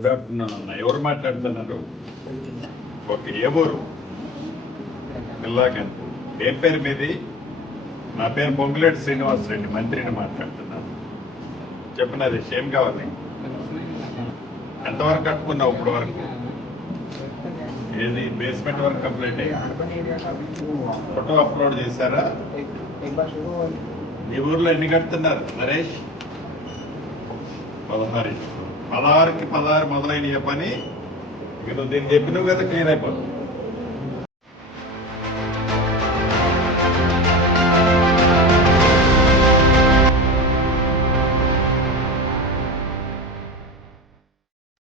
Good afternoon అన్న ఎవరు మాట్లాడుతున్నారు? ఓకే ఏ ఊరు పిల్లాగన్ ఏం పేరు మీది? నా పేరు పొంగులేటి శ్రీనివాస్ రెడ్డి మంత్రిని మాట్లాడుతున్నాను. చెప్పినది ఏం కావాలి? ఎంతవరకు కట్టుకున్నావు ఇప్పుడు వరకు? ఏది బేస్మెంట్ వరకు కంప్లీట్ ఫోటో అప్లోడ్ చేశారా? మీ ఊర్లో ఎన్ని కడుతున్నారు? నరేష్? పదహారు పదహారుకి పదహారు మొదలైన పని. ఇక నువ్వు దీన్ని చెప్పినావు కదా క్లియర్ అయిపోతుంది